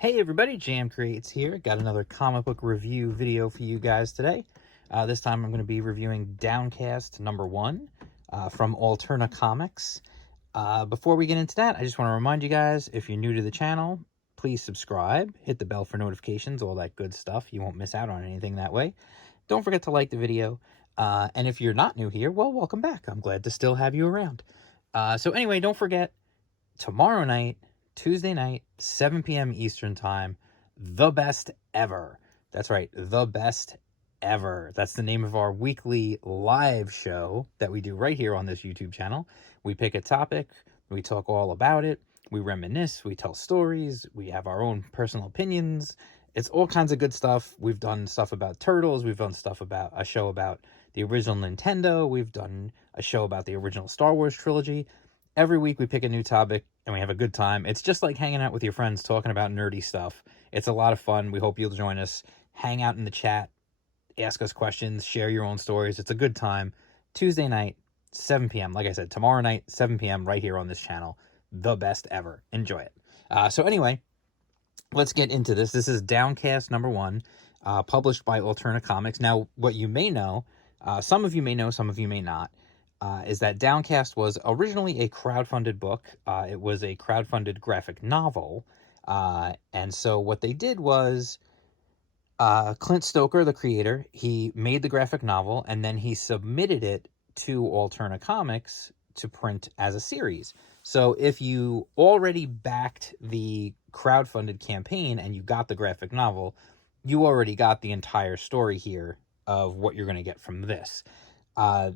Hey everybody, Jam Creates here. Got another comic book review video for you guys today. This time I'm going to be reviewing Downcast #1 from Alterna Comics. Before we get into that, I just want to remind you guys, if you're new to the channel, please subscribe, hit the bell for notifications, all that good stuff. You won't miss out on anything that way. Don't forget to like the video. And if you're not new here, well, welcome back. I'm glad to still have you around. So anyway, don't forget, tomorrow night, Tuesday night, 7 p.m. Eastern Time, The Best Ever. That's right, The Best Ever. That's the name of our weekly live show that we do right here on this YouTube channel. We pick a topic, we talk all about it, we reminisce, we tell stories, we have our own personal opinions. It's all kinds of good stuff. We've done stuff about Turtles, we've done stuff about a show about the original Nintendo, we've done a show about the original Star Wars trilogy. Every week we pick a new topic and we have a good time. It's just like hanging out with your friends talking about nerdy stuff. It's a lot of fun. We hope you'll join us. Hang out in the chat, ask us questions, share your own stories. It's a good time. Tuesday night, 7 p.m. Like I said, tomorrow night, 7 p.m. right here on this channel. The Best Ever. Enjoy it. So anyway, let's get into this. This is Downcast #1, published by Alterna Comics. Now, what you may know, some of you may know, some of you may not, is that Downcast was originally a crowdfunded book. It was a crowdfunded graphic novel. And so what they did was, Clint Stoker, the creator, he made the graphic novel and then he submitted it to Alterna Comics to print as a series. So if you already backed the crowdfunded campaign and you got the graphic novel, you already got the entire story here of what you're going to get from this.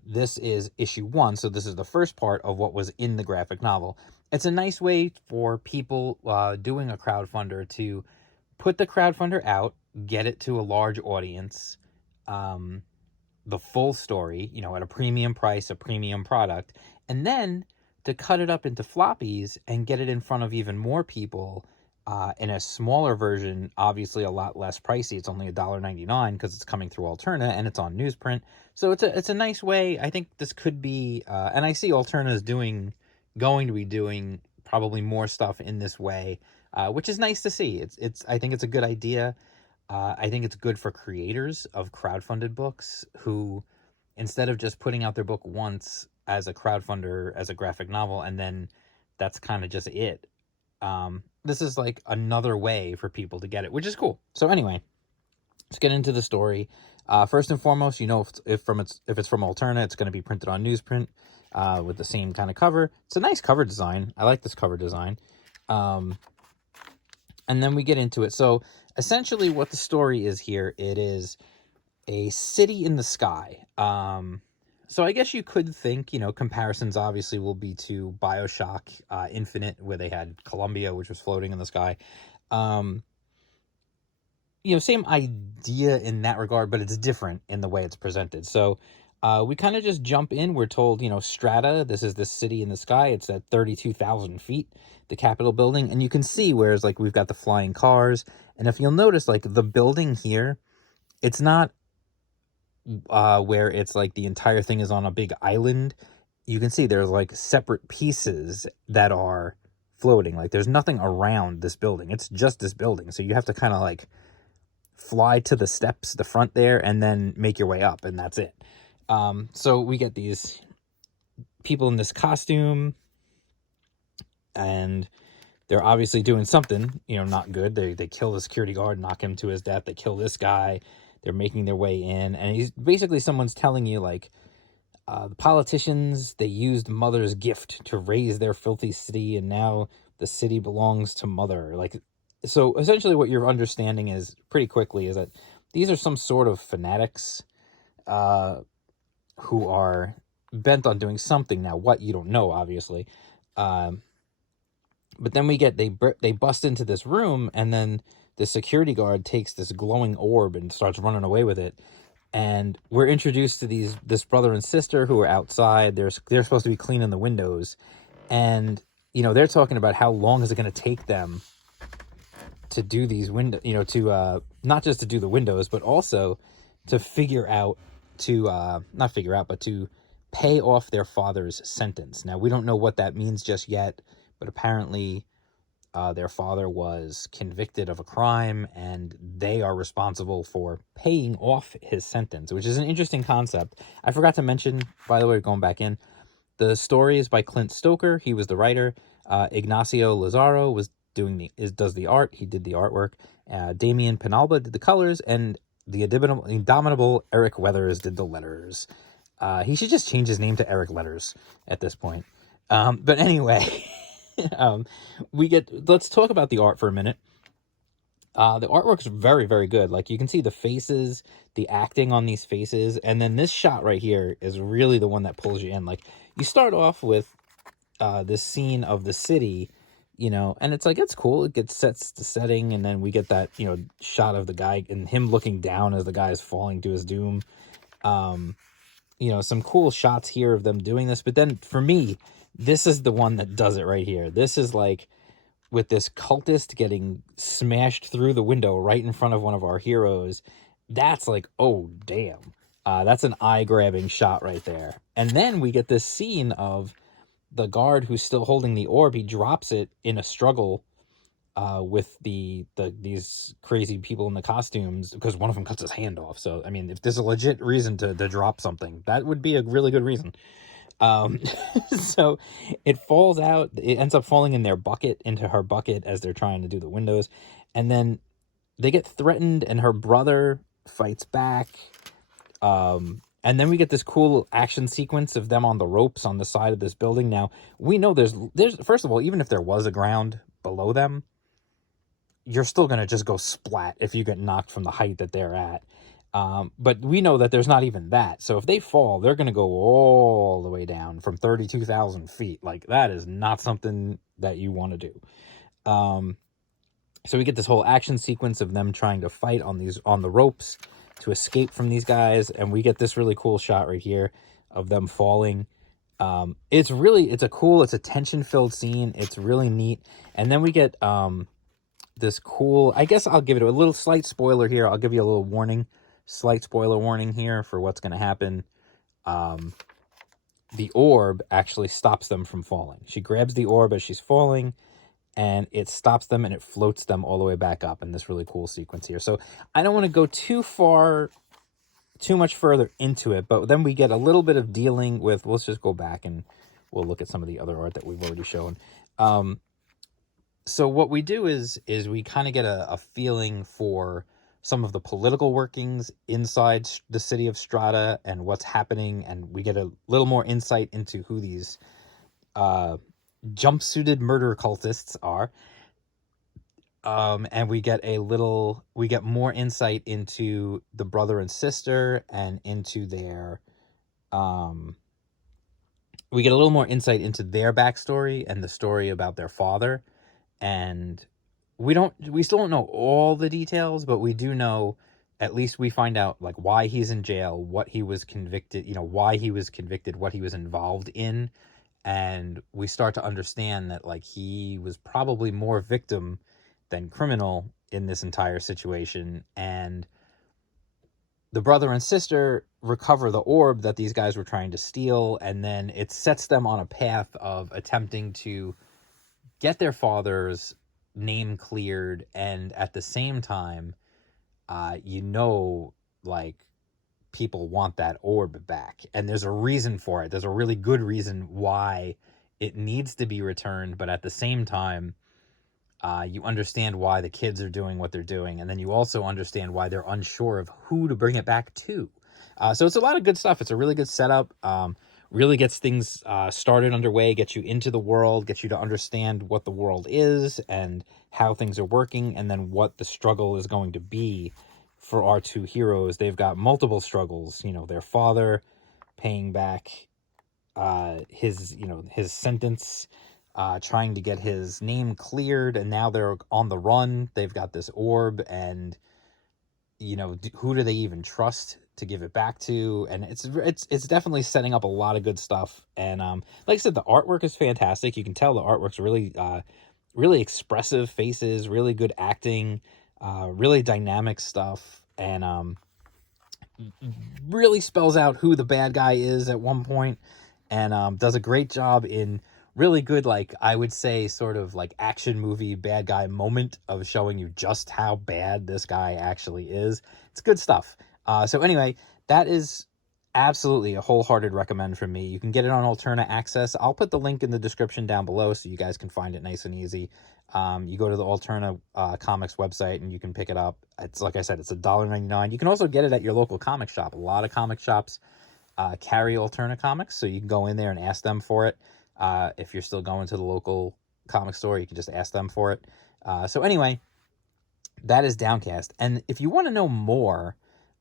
This is issue 1, so this is the first part of what was in the graphic novel. It's a nice way for people doing a crowdfunder to put the crowdfunder out, get it to a large audience, the full story, at a premium price, a premium product, and then to cut it up into floppies and get it in front of even more people in a smaller version, obviously a lot less pricey. It's only $1.99 because it's coming through Alterna and it's on newsprint. So it's a nice way. I think this could be, and I see Alterna is going to be doing probably more stuff in this way, which is nice to see. I think it's a good idea. I think it's good for creators of crowdfunded books who, instead of just putting out their book once as a crowdfunder, as a graphic novel, and then that's kind of just it. This is like another way for people to get it, which is cool. So anyway, let's get into the story. First and foremost, if it's from Alterna, it's going to be printed on newsprint with the same kind of cover. It's a nice cover design. I like this cover design. And then we get into it. So essentially what the story is here, it is a city in the sky. So I guess you could think, comparisons obviously will be to BioShock Infinite, where they had Columbia, which was floating in the sky. Same idea in that regard, but it's different in the way it's presented. So we kind of just jump in. We're told, Strata, this is the city in the sky. It's at 32,000 feet, the Capitol building. And you can see whereas we've got the flying cars. And if you'll notice, the building here, it's not where it's the entire thing is on a big island. You can see there's separate pieces that are floating. There's nothing around this building. It's just this building. So you have to kind of fly to the steps, the front there, and then make your way up, and that's it. So we get these people in this costume, and they're obviously doing something, not good. They kill the security guard, knock him to his death. They kill this guy. They're making their way in, and he's basically, someone's telling you the politicians, they used Mother's gift to raise their filthy city, and now the city belongs to Mother. So essentially what you're understanding is pretty quickly is that these are some sort of fanatics who are bent on doing something. Now, what, you don't know, obviously. But then we get, they bust into this room, and then the security guard takes this glowing orb and starts running away with it. And we're introduced to this brother and sister who are outside. They're supposed to be cleaning the windows. And, they're talking about how long is it going to take them to do these windows, to not just to do the windows, but also to but to pay off their father's sentence. Now, we don't know what that means just yet, but apparently Their father was convicted of a crime, and they are responsible for paying off his sentence, which is an interesting concept. I forgot to mention, by the way, going back in, the story is by Clint Stoker. He was the writer. Ignacio Lazaro does the art. He did the artwork. Damian Penalba did the colors, and the indomitable Eric Weathers did the letters. He should just change his name to Eric Letters at this point. But anyway, let's talk about the art for a minute. The artwork's very, very good. Like, you can see the faces, the acting on these faces, and then this shot right here is really the one that pulls you in. Like, you start off with this scene of the city, and it's like, it's cool. It sets the setting, and then we get that, shot of the guy and him looking down as the guy is falling to his doom. Some cool shots here of them doing this. But then for me, this is the one that does it right here. This is like, with this cultist getting smashed through the window right in front of one of our heroes. That's like, oh, damn. That's an eye-grabbing shot right there. And then we get this scene of the guard who's still holding the orb. He drops it in a struggle with these crazy people in the costumes, because one of them cuts his hand off. So, I mean, if there's a legit reason to drop something, that would be a really good reason. So it falls out. It ends up falling into her bucket as they're trying to do the windows. And then they get threatened, and her brother fights back. And then we get this cool action sequence of them on the ropes on the side of this building. Now, we know there's first of all, even if there was a ground below them, you're still going to just go splat if you get knocked from the height that they're at. But we know that there's not even that. So if they fall, they're going to go all the way down from 32,000 feet. Like, that is not something that you want to do. So we get this whole action sequence of them trying to fight on the ropes to escape from these guys. And we get this really cool shot right here of them falling. It's a tension-filled scene. It's really neat. And then we get this cool, I guess I'll give it a little slight spoiler here. I'll give you a little warning. Slight spoiler warning here for what's going to happen. The orb actually stops them from falling. She grabs the orb as she's falling, and it stops them, and it floats them all the way back up in this really cool sequence here. So I don't want to go too much further into it, but then we get a little bit of dealing with, let's just go back and we'll look at some of the other art that we've already shown. So what we do is we kind of get a feeling for some of the political workings inside the city of Strata and what's happening, and we get a little more insight into who these jumpsuited murder cultists are. And we get more insight into the brother and sister, and into their we get a little more insight into their backstory and the story about their father. And we still don't know all the details, but we do know, at least we find out, like, why he's in jail, what he was convicted, why he was convicted, what he was involved in. And we start to understand that, like, he was probably more victim than criminal in this entire situation. And the brother and sister recover the orb that these guys were trying to steal, and then it sets them on a path of attempting to get their father's name cleared. And at the same time, like, people want that orb back, and there's a reason for it. There's a really good reason why it needs to be returned, but at the same time, you understand why the kids are doing what they're doing, and then you also understand why they're unsure of who to bring it back to. So it's a lot of good stuff. It's a really good setup. Really gets things started underway, gets you into the world, gets you to understand what the world is and how things are working, and then what the struggle is going to be for our two heroes. They've got multiple struggles. Their father paying back his sentence, trying to get his name cleared, and now they're on the run. They've got this orb, and who do they even trust to give it back to? And it's definitely setting up a lot of good stuff. And like I said, the artwork is fantastic. You can tell the artwork's really expressive faces, really good acting, really dynamic stuff, and really spells out who the bad guy is at one point, and does a great job in really good, like, I would say sort of like action movie bad guy moment of showing you just how bad this guy actually is. It's good stuff. So anyway, that is absolutely a wholehearted recommend from me. You can get it on Alterna Access. I'll put the link in the description down below so you guys can find it nice and easy. You go to the Alterna Comics website and you can pick it up. It's, like I said, it's $1.99. You can also get it at your local comic shop. A lot of comic shops carry Alterna Comics, so you can go in there and ask them for it. If you're still going to the local comic store, you can just ask them for it. So anyway, that is Downcast. And if you want to know more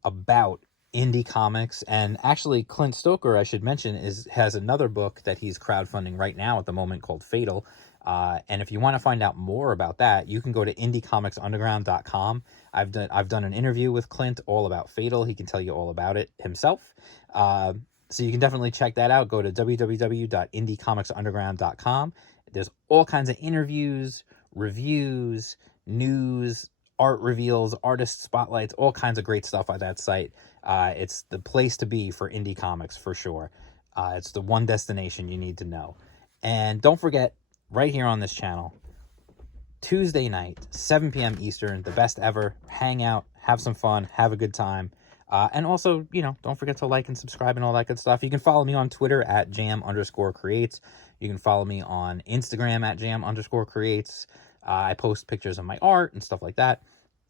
about indie comics, and actually Clint Stoker, I should mention, has another book that he's crowdfunding right now at the moment called Fatal. And if you want to find out more about that, you can go to indiecomics.underground.com. I've done an interview with Clint all about Fatal. He can tell you all about it himself. So you can definitely check that out. Go to www.indiecomics.underground.com. There's all kinds of interviews, reviews, news, art reveals, artist spotlights, all kinds of great stuff on that site. It's the place to be for indie comics for sure. It's the one destination you need to know. And don't forget, right here on this channel, Tuesday night, 7 p.m. Eastern, the best ever. Hang out, have some fun, have a good time. And also, you know, don't forget to like and subscribe and all that good stuff. You can follow me on Twitter at jam_creates. You can follow me on Instagram at jam_creates. I post pictures of my art and stuff like that.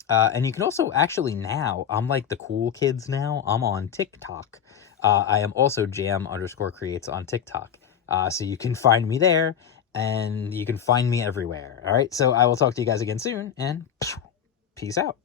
And you can also actually now, I'm like the cool kids now, I'm on TikTok. I am also jam_creates on TikTok. So you can find me there, and you can find me everywhere. All right, so I will talk to you guys again soon, and peace out.